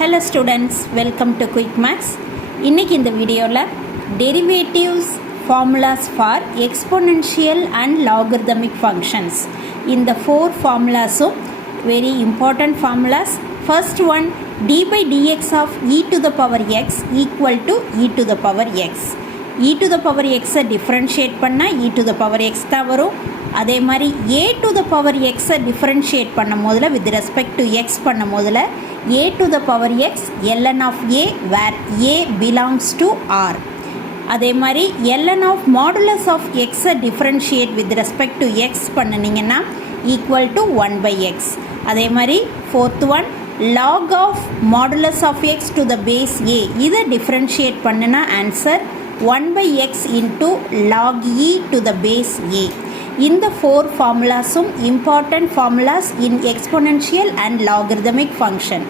Hello students, welcome to Quick Maths. இன்னைக்கு இந்த வீடியோவில் derivatives formulas for exponential and logarithmic functions. இந்த 4 formulasum very important formulas. First one, d by dx of e to the power x equal to e to the power x. e to the power x differentiate பண்ணா e to the power x தான் வரும். அதே மாதிரி a to the power x differentiate பண்ணும் போதுல with respect to x பண்ணும் போதுல a to the power x ln of a where a belongs to r. அதே மாதிரி ln of modulus of x differentiate with respect to x பண்ணினீங்கன்னா equal to 1 by x. அதே மாதிரி fourth one, log of modulus of x to the base a இதை differentiate பண்ணினா answer 1 by x into log e to the base a. இந்த 4 formulasum important formulas in exponential and logarithmic function.